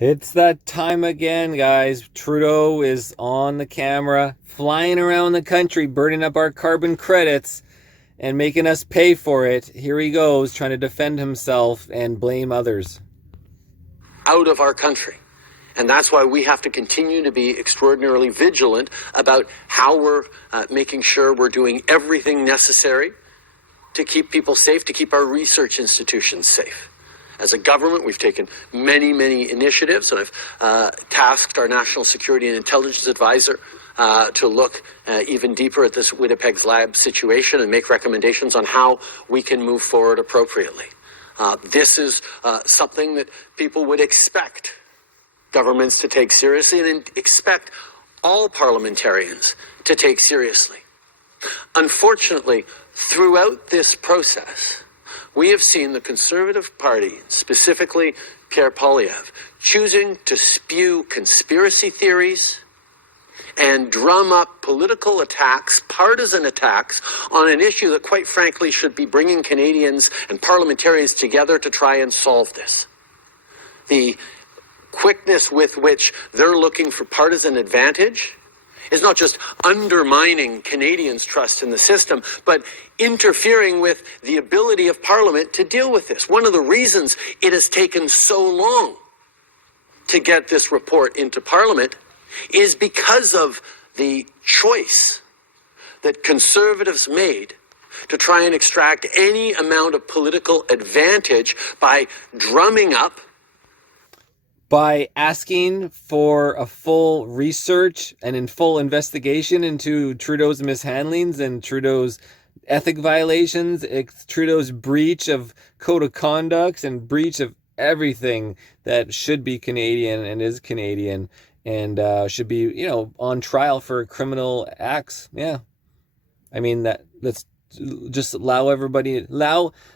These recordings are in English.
It's that time again, guys. Trudeau is on the camera, flying around the country, burning up our carbon credits and making us pay for it. Here he goes, trying to defend himself and blame others. Out of our country. And that's why we have to continue to be extraordinarily vigilant about how we're making sure we're doing everything necessary to keep people safe, to keep our research institutions safe. As a government, we've taken many, many initiatives, and I've tasked our National Security and Intelligence Advisor to look even deeper at this Winnipeg's lab situation and make recommendations on how we can move forward appropriately. This is something that people would expect governments to take seriously and expect all parliamentarians to take seriously. Unfortunately, throughout this process, we have seen the Conservative Party, specifically Pierre Poilievre, choosing to spew conspiracy theories and drum up political attacks, partisan attacks, on an issue that, quite frankly, should be bringing Canadians and parliamentarians together to try and solve this. The quickness with which they're looking for partisan advantage is not just undermining Canadians' trust in the system, but interfering with the ability of Parliament to deal with this. One of the reasons it has taken so long to get this report into Parliament is because of the choice that Conservatives made to try and extract any amount of political advantage by drumming up, by asking for a full research and in full investigation into Trudeau's mishandlings and Trudeau's ethic violations, Trudeau's breach of code of conduct and breach of everything that should be Canadian and is Canadian and should be, on trial for criminal acts. Yeah. I mean, let's just allow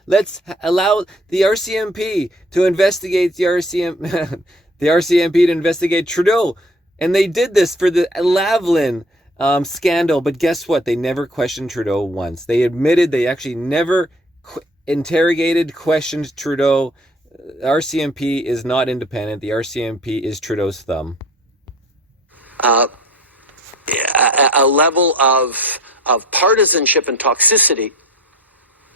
let's allow the RCMP to investigate the RCMP to investigate Trudeau. And they did this for the Lavalin scandal. But guess what? They never questioned Trudeau once. They admitted they actually never questioned Trudeau. RCMP is not independent. The RCMP is Trudeau's thumb. A level of partisanship and toxicity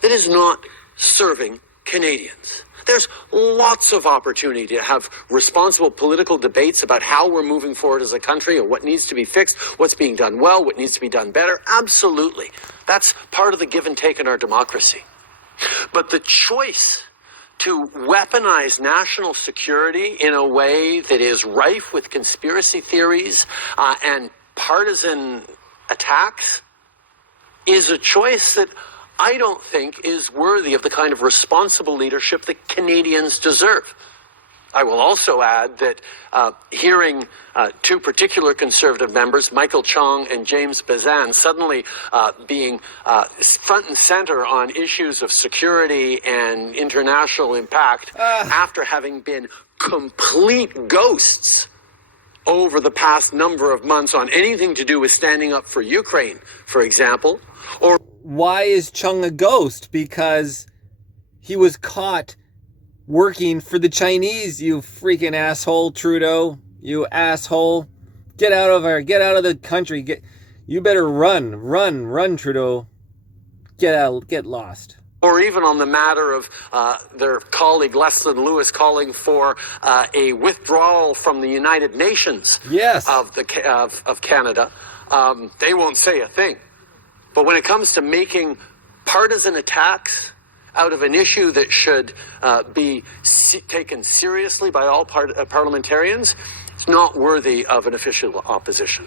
that is not serving Canadians. There's lots of opportunity to have responsible political debates about how we're moving forward as a country and what needs to be fixed, what's being done well, what needs to be done better. Absolutely. That's part of the give and take in our democracy. But the choice to weaponize national security in a way that is rife with conspiracy theories and partisan attacks is a choice that I don't think is worthy of the kind of responsible leadership that Canadians deserve. I will also add that hearing two particular Conservative members, Michael Chong and James Bazan, suddenly being front and center on issues of security and international impact after having been complete ghosts over the past number of months on anything to do with standing up for Ukraine, for example, or why is Chung a ghost? Because he was caught working for the Chinese, you freaking asshole, Trudeau. You asshole. Get out of the country. You better run, Trudeau. Get lost. Or even on the matter of their colleague Leslyn Lewis calling for a withdrawal from the United Nations of Canada. They won't say a thing. But when it comes to making partisan attacks out of an issue that should be taken seriously by all parliamentarians, it's not worthy of an official opposition.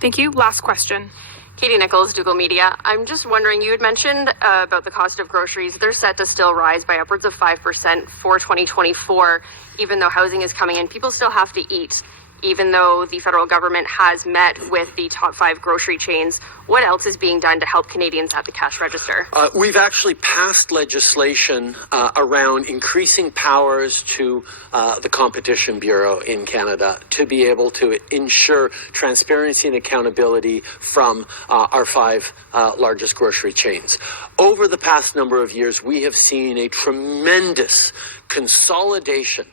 Thank you. Last question. Katie Nichols, Dougal Media. I'm just wondering, you had mentioned about the cost of groceries. They're set to still rise by upwards of 5% for 2024, even though housing is coming in. People still have to eat, even though the federal government has met with the top 5 grocery chains. What else is being done to help Canadians at the cash register? We've actually passed legislation around increasing powers to the Competition Bureau in Canada to be able to ensure transparency and accountability from our 5 largest grocery chains. Over the past number of years, we have seen a tremendous consolidation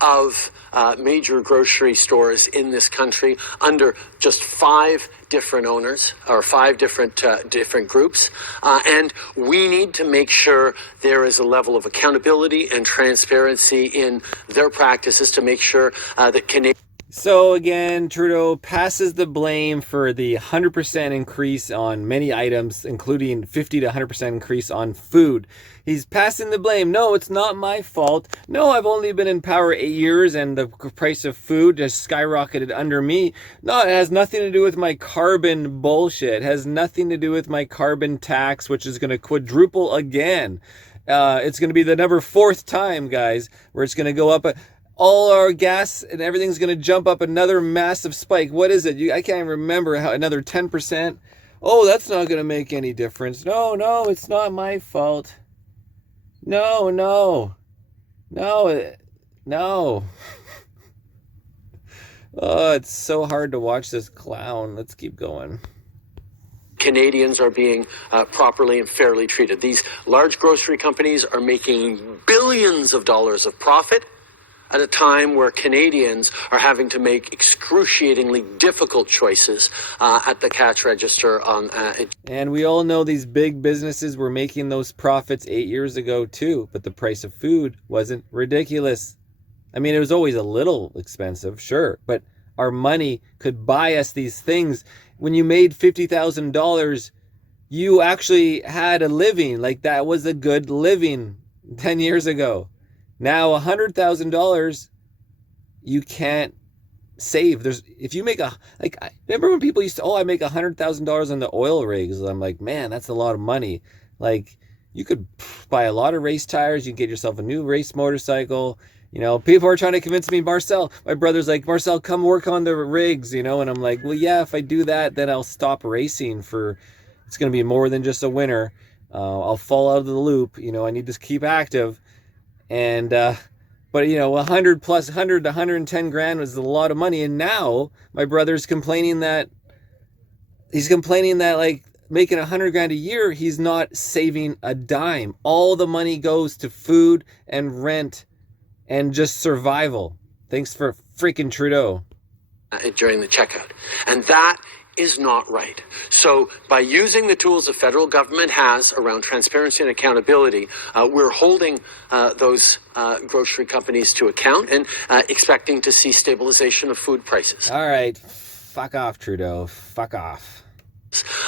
of major grocery stores in this country under just 5 different owners or 5 different groups, and we need to make sure there is a level of accountability and transparency in their practices to make sure that Canadians. So again, Trudeau passes the blame for the 100% increase on many items, including 50 to 100% increase on food. He's passing the blame. No, it's not my fault. No, I've only been in power 8 years and the price of food has skyrocketed under me. No, it has nothing to do with my carbon bullshit. It has nothing to do with my carbon tax, which is going to quadruple again. It's going to be the number 4th time, guys, where it's going to go up. All our gas and everything's going to jump up another massive spike. What is it? I can't remember how another 10%. Oh, that's not going to make any difference. No, it's not my fault. No. Oh, it's so hard to watch this clown. Let's keep going. Canadians are being properly and fairly treated. These large grocery companies are making billions of dollars of profit at a time where Canadians are having to make excruciatingly difficult choices at the cash register. And we all know these big businesses were making those profits 8 years ago too, but the price of food wasn't ridiculous. I mean, it was always a little expensive, sure, but our money could buy us these things. When you made $50,000, you actually had a living. Like, that was a good living 10 years ago. Now $100,000 you can't save. If you make remember when people used to, I make $100,000 on the oil rigs. I'm like, man, that's a lot of money. Like, you could buy a lot of race tires. You can get yourself a new race motorcycle. You know, people are trying to convince me, Marcel, my brother's like, Marcel, come work on the rigs, and I'm like, well, yeah, if I do that, then I'll stop racing it's going to be more than just a winter. I'll fall out of the loop. I need to keep active. And, but 100 to 110 grand was a lot of money. And now my brother's complaining that like making 100 grand a year, he's not saving a dime. All the money goes to food and rent and just survival. Thanks for freaking Trudeau. During the checkout. And that is not right. So by using the tools the federal government has around transparency and accountability, we're holding those grocery companies to account and expecting to see stabilization of food prices. All right. Fuck off, Trudeau. Fuck off.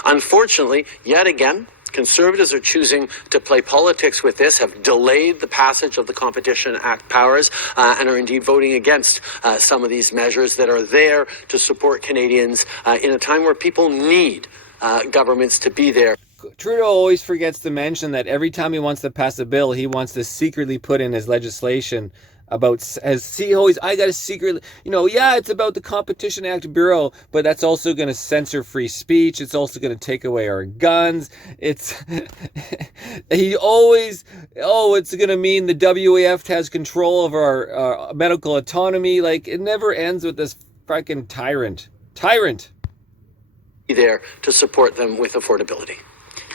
Unfortunately, yet again, Conservatives are choosing to play politics with this, have delayed the passage of the Competition Act powers, and are indeed voting against some of these measures that are there to support Canadians in a time where people need governments to be there. Trudeau always forgets to mention that every time he wants to pass a bill, he wants to secretly put in his legislation about, I got to secretly, it's about the Competition Act Bureau, but that's also going to censor free speech. It's also going to take away our guns. It's going to mean the WAF has control of our medical autonomy. Like, it never ends with this fucking tyrant. There to support them with affordability.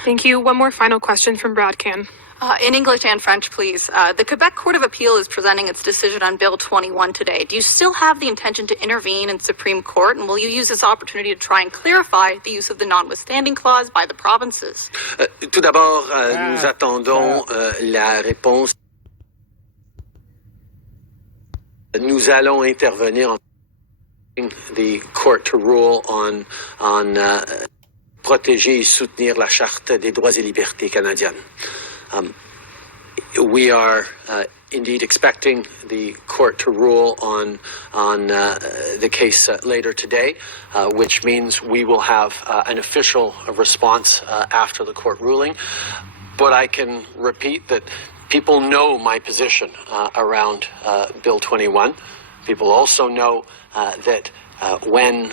Thank you. One more final question from Brad Can. In English and French, please. The Quebec Court of Appeal is presenting its decision on Bill 21 today. Do you still have the intention to intervene in Supreme Court, and will you use this opportunity to try and clarify the use of the notwithstanding clause by the provinces? Tout d'abord, nous attendons la réponse. Nous allons intervenir en the court to rule on protéger et soutenir la Charte des droits et libertés canadiennes. We are indeed expecting the court to rule on the case later today, which means we will have an official response after the court ruling. But I can repeat that people know my position around Bill 21. People also know that when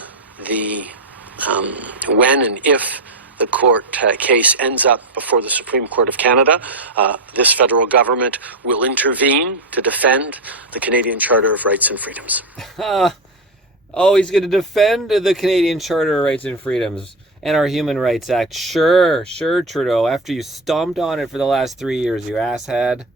and if the court case ends up before the Supreme Court of Canada, this federal government will intervene to defend the Canadian Charter of Rights and Freedoms. Oh, he's going to defend the Canadian Charter of Rights and Freedoms and our Human Rights Act. Sure, Trudeau, after you stomped on it for the last 3 years, you asshat.